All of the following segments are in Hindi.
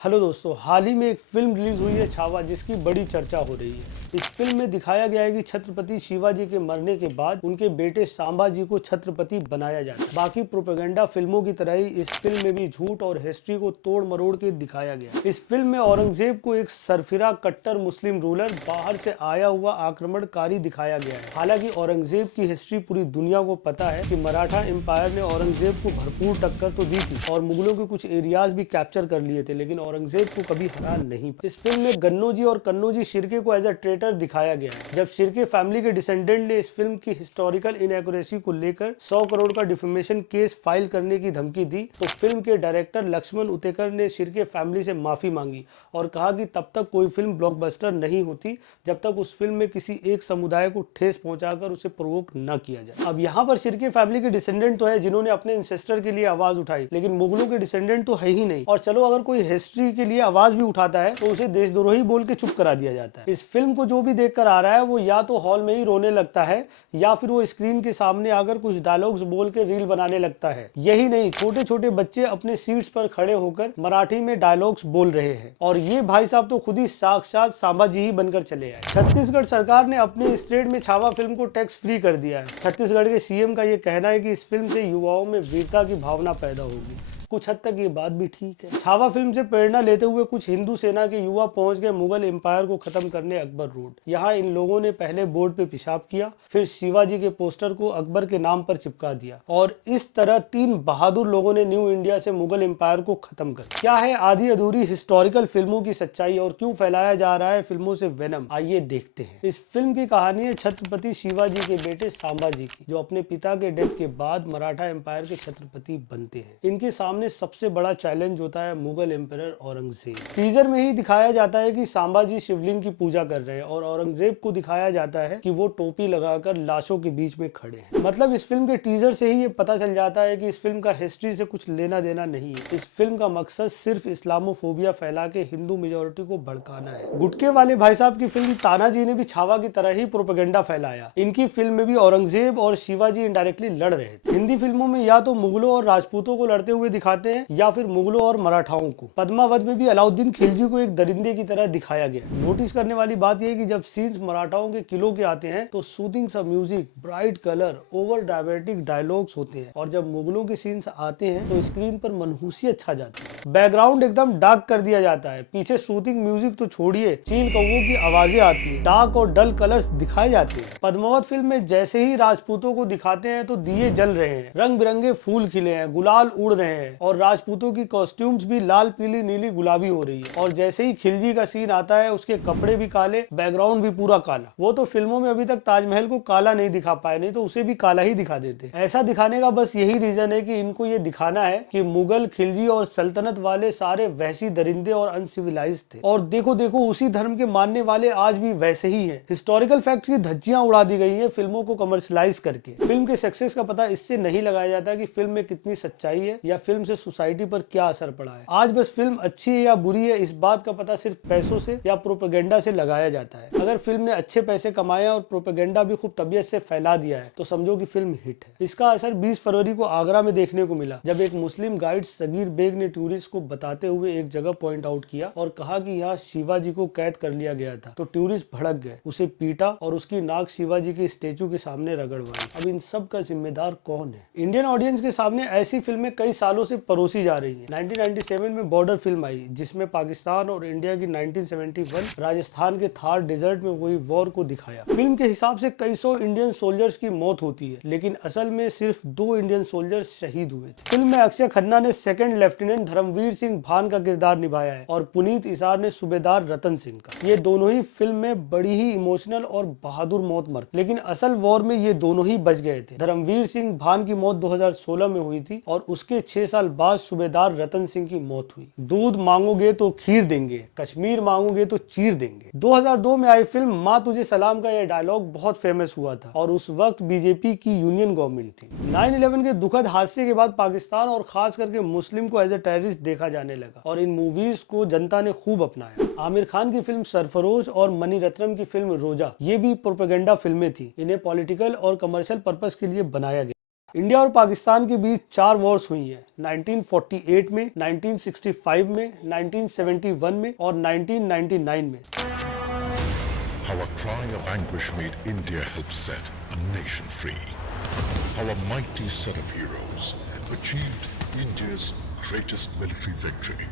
हेलो दोस्तों, हाल ही में एक फिल्म रिलीज हुई है छावा, जिसकी बड़ी चर्चा हो रही है। इस फिल्म में दिखाया गया है कि छत्रपति शिवाजी के मरने के बाद उनके बेटे सांबाजी को छत्रपति बनाया जाता है। बाकी प्रोपेगेंडा फिल्मों की तरह ही इस फिल्म में भी झूठ और हिस्ट्री को तोड़ मरोड़ के दिखाया गया है। इस फिल्म में औरंगजेब को एक सरफिरा कट्टर मुस्लिम रूलर, बाहर से आया हुआ आक्रमणकारी दिखाया गया है। हालांकि औरंगजेब की हिस्ट्री पूरी दुनिया को पता है कि मराठा एम्पायर ने औरंगजेब को भरपूर टक्कर तो दी थी और मुगलों के कुछ एरियाज भी कैप्चर कर लिए थे, लेकिन औरंगजेब को कभी हरा नहीं। इस फिल्म में गन्नौजी और कन्नौजी शिर्के को एज अ ट्रेटर दिखाया गया है। जब शिर्के फैमिली के डिसेंडेंट ने इस फिल्म की हिस्टोरिकल इनएक्यूरेसी को लेकर 100 करोड़ का डिफेमेशन केस फाइल करने की धमकी दी, तो फिल्म के डायरेक्टर लक्ष्मण उतेकर ने शिर्के फैमिली से माफी मांगी और कहा कि तब तक कोई फिल्म ब्लॉकबस्टर नहीं होती जब तक उस फिल्म में किसी एक समुदाय को ठेस पहुंचाकर उसे प्रोवोक न किया जाए। अब यहाँ पर शिर्के फैमिली के डिसेंडेंट तो है जिन्होंने अपने इंसेस्टर के लिए आवाज उठाई, लेकिन मुगलों के डिसेंडेंट तो है ही नहीं। और चलो, अगर कोई हिस्ट्री के लिए आवाज भी उठाता है तो उसे देशद्रोही बोल के चुप करा दिया जाता है। इस फिल्म को जो भी देखकर आ रहा है वो या तो हॉल में ही रोने लगता है या फिर वो स्क्रीन के सामने आकर कुछ डायलॉग्स बोल के रील बनाने लगता है। यही नहीं, छोटे छोटे बच्चे अपने सीट्स पर खड़े होकर मराठी में डायलॉग्स बोल रहे हैं और ये भाई साहब तो खुद ही साक्षात सांबाजी ही बनकर चले आए। छत्तीसगढ़ सरकार ने अपने स्टेट में छावा फिल्म को टैक्स फ्री कर दिया है। छत्तीसगढ़ के सीएम का ये कहना है कि इस फिल्म से युवाओं में वीरता की भावना पैदा होगी। कुछ हद तक ये बात भी ठीक है। छावा फिल्म से प्रेरणा लेते हुए कुछ हिंदू सेना के युवा पहुंच गए मुगल एम्पायर को खत्म करने अकबर रोड। यहाँ इन लोगों ने पहले बोर्ड पे पेशाब किया, फिर शिवाजी के पोस्टर को अकबर के नाम पर चिपका दिया और इस तरह 3 बहादुर लोगों ने न्यू इंडिया से मुगल एम्पायर को खत्म कर दिया। क्या है आधी अधूरी हिस्टोरिकल फिल्मों की सच्चाई और क्यों फैलाया जा रहा है फिल्मों से वेनम, आइए देखते हैं। इस फिल्म की कहानी है छत्रपति शिवाजी के बेटे सांबाजी की, जो अपने पिता के डेथ के बाद मराठा एम्पायर के छत्रपति बनते हैं। इनके सामने सबसे बड़ा चैलेंज होता है मुगल एम्परर औरंगजेब। टीजर में ही दिखाया जाता है कि सांबाजी शिवलिंग की पूजा कर रहे हैं और औरंगजेब को दिखाया जाता है कि वो टोपी लगाकर लाशों के बीच में खड़े हैं। मतलब इस फिल्म के टीजर से ही ये पता चल जाता है कि इस फिल्म का हिस्ट्री से कुछ लेना देना नहीं है। इस फिल्म का मकसद सिर्फ इस्लामोफोबिया फैला के हिंदू मेजोरिटी को भड़काना है। गुटके वाले भाई साहब की फिल्म तानाजी ने भी छावा की तरह ही प्रोपेगेंडा फैलाया। इनकी फिल्म में भी औरंगजेब और शिवाजी इनडायरेक्टली लड़ रहे थे। हिंदी फिल्मों में या तो मुगलों और राजपूतों को लड़ते हुए दिखाते हैं या फिर मुगलों और मराठाओं को। पद्मावत में भी अलाउद्दीन खिलजी को एक दरिंदे की तरह दिखाया गया। नोटिस करने वाली बात यह है कि जब सीन्स मराठाओं के किलों के आते हैं तो सूदिंग सा music, bright colour, over diabetic dialogues होते हैं और जब मुगलों के सीन्स आते हैं तो स्क्रीन पर मनहूसियत छा जाती है। बैकग्राउंड एकदम डार्क कर दिया जाता है, पीछे सूदिंग म्यूजिक तो छोड़िए, चील कौवों की आवाजें आती है, डार्क और डल कलर्स दिखाए जाते हैं। पद्मावत फिल्म में जैसे ही राजपूतों को दिखाते हैं तो दिए जल रहे हैं, रंग बिरंगे फूल खिले हैं, गुलाल उड़ रहे हैं और राजपूतों की कॉस्ट्यूम्स भी लाल, पीली, नीली, गुलाबी हो रही है। और जैसे ही खिलजी का सीन आता है उसके कपड़े भी काले, बैकग्राउंड भी पूरा काला। वो तो फिल्मों में अभी तक ताजमहल को काला नहीं दिखा पाए, नहीं तो उसे भी काला ही दिखा देते। ऐसा दिखाने का बस यही रीजन है कि इनको ये दिखाना है कि मुगल, खिलजी और सल्तनत वाले सारे वैसी दरिंदे और अनसिविलाइज्ड थे और देखो देखो उसी धर्म के मानने वाले आज भी वैसे ही है। हिस्टोरिकल फैक्ट्स की धज्जियां उड़ा दी गई है फिल्मों को कमर्शलाइज करके। फिल्म के सक्सेस का पता इससे नहीं लगाया जाता कि फिल्म में कितनी सच्चाई है या फिल्म से सोसाइटी पर क्या असर पड़ा है। आज बस फिल्म अच्छी है या बुरी है इस बात का पता सिर्फ पैसों से या प्रोपेगेंडा से लगाया जाता है। अगर फिल्म ने अच्छे पैसे कमाए और प्रोपेगेंडा भी खूब तबीयत से फैला दिया है तो समझो कि फिल्म हिट है। इसका असर 20 फरवरी को आगरा में देखने को मिला, जब एक मुस्लिम गाइड सगीर बेग ने टूरिस्ट को बताते हुए एक जगह पॉइंट आउट किया और कहा कि यहाँ शिवाजी को कैद कर लिया गया था। तो टूरिस्ट भड़क गए, उसे पीटा और उसकी नाक शिवाजी के स्टेचू के सामने रगड़वाई। अब इन सब का जिम्मेदार कौन है? इंडियन ऑडियंस के सामने ऐसी फिल्में कई सालों से परोसी जा रही है। 1997 में बॉर्डर फिल्म आई जिसमें पाकिस्तान और इंडिया की 1971 राजस्थान के थार डेजर्ट में हुई वॉर को दिखाया। फिल्म के हिसाब से कई सौ इंडियन सोल्जर्स की मौत होती है, लेकिन असल में सिर्फ 2 इंडियन सोल्जर्स शहीद हुए थे। फिल्म में अक्षय खन्ना ने सेकंड लेफ्टिनेंट धर्मवीर सिंह भान का किरदार निभाया है और पुनीत इसार ने सूबेदार रतन सिंह का। ये दोनों ही फिल्म में बड़ी ही इमोशनल और बहादुर मौत मरते, लेकिन असल वॉर में ये दोनों ही बच गए थे। धर्मवीर सिंह भान की मौत 2016 में हुई थी और उसके 6 साल बाद सूबेदार रतन सिंह की मौत हुई। दूध मांगोगे तो खीर देंगे, कश्मीर मांगोगे तो चीर देंगे। 2002 में आई फिल्म माँ तुझे सलाम का यह डायलॉग बहुत फेमस हुआ था और उस वक्त बीजेपी की यूनियन गवर्नमेंट थी। 9/11 के दुखद हादसे के बाद पाकिस्तान और खास करके मुस्लिम को एज ए टेररिस्ट देखा जाने लगा और इन मूवीज को जनता ने खूब अपनाया। आमिर खान की फिल्म सरफरोश और मणिरत्नम की फिल्म रोजा, ये भी प्रोपेगेंडा फिल्में थी। इन्हें पॉलिटिकल और कमर्शियल पर्पस के लिए बनाया गया। था। इंडिया और पाकिस्तान के बीच 4 वॉर्स हुई हैं, 1948 में, 1965 में, 1971 में और 1999 में। How a cry of anguish made India help set a nation free. How a mighty set of heroes achieved India's greatest military victory.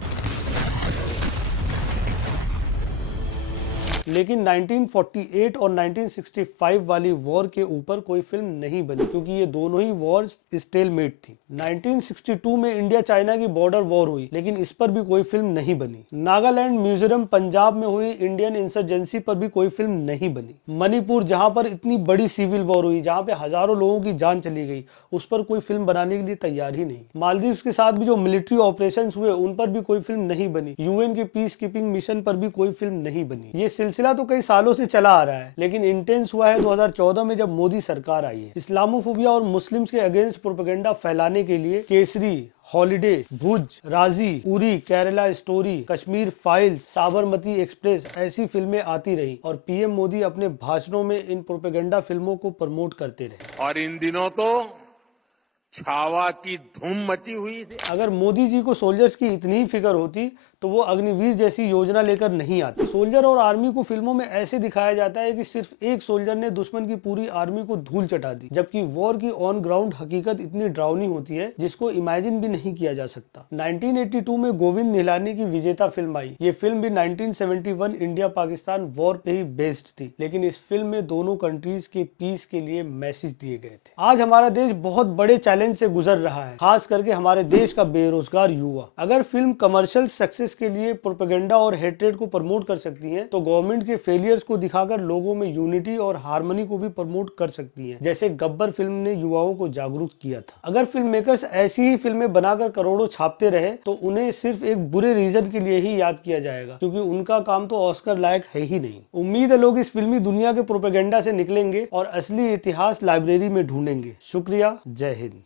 लेकिन 1948 और 1965 वाली वॉर के ऊपर कोई फिल्म नहीं बनी क्योंकि ये दोनों ही वॉर्स स्टेलमेट थी। 1962 में इंडिया चाइना की बॉर्डर वॉर हुई, लेकिन इस पर भी कोई फिल्म नहीं बनी। नागालैंड, मिजोरम, पंजाब में हुई इंडियन इंसर्जेंसी पर भी कोई फिल्म नहीं बनी। मणिपुर, जहां पर इतनी बड़ी सिविल वॉर हुई, जहां पे हजारों लोगों की जान चली गई, उस पर कोई फिल्म बनाने के लिए तैयार ही नहीं। मालदीव्स के साथ भी जो मिलिट्री ऑपरेशंस हुए, उन पर भी कोई फिल्म नहीं बनी। यूएन के पीस कीपिंग मिशन पर भी कोई फिल्म नहीं बनी। ये सिलसिला तो कई सालों से चला आ रहा है, लेकिन इंटेंस हुआ है 2014 में जब मोदी सरकार आई है। इस्लामोफोबिया और मुस्लिम्स के अगेंस्ट प्रोपेगेंडा फैलाने के लिए केसरी, हॉलिडे, भुज, राजी, Uri, Kerala story, Kashmir files, Sabarmati express ऐसी फिल्में आती रही और पीएम मोदी अपने भाषणों में इन प्रोपेगेंडा फिल्मों को प्रमोट करते रहे। और इन दिनों तो छावा की धूम मची हुई थी। अगर मोदी जी को सोल्जर्स की इतनी ही फिक्र होती तो वो अग्निवीर जैसी योजना लेकर नहीं आते। सोल्जर और आर्मी को फिल्मों में ऐसे दिखाया जाता है कि सिर्फ एक सोल्जर ने दुश्मन की पूरी आर्मी को धूल चटा दी, जबकि वॉर की ऑन ग्राउंड हकीकत इतनी डरावनी होती है जिसको इमेजिन भी नहीं किया जा सकता। 1982 में गोविंद निहलानी की विजेता फिल्म आई। ये फिल्म भी 1971 इंडिया पाकिस्तान वॉर पे ही बेस्ड थी, लेकिन इस फिल्म में दोनों कंट्रीज के पीस के लिए मैसेज दिए गए थे। आज हमारा देश बहुत बड़े चैलेंज से गुजर रहा है, खास करके हमारे देश का बेरोजगार युवा। अगर फिल्म कमर्शियल सक्सेस के लिए प्रोपेगेंडा और हेट्रेड को प्रमोट कर सकती हैं, तो गवर्नमेंट के फेलियर्स को दिखाकर लोगों में यूनिटी और हार्मनी को भी प्रमोट कर सकती हैं, जैसे गब्बर फिल्म ने युवाओं को जागरूक किया था। अगर फिल्म मेकर्स ऐसी ही फिल्में बनाकर करोड़ों छापते रहे तो उन्हें सिर्फ एक बुरे रीजन के लिए ही याद किया जाएगा, क्योंकि उनका काम तो ऑस्कर लायक है ही नहीं। उम्मीद है लोग इस फिल्मी दुनिया के प्रोपेगेंडा से निकलेंगे और असली इतिहास लाइब्रेरी में ढूंढेंगे। शुक्रिया, जय हिंद।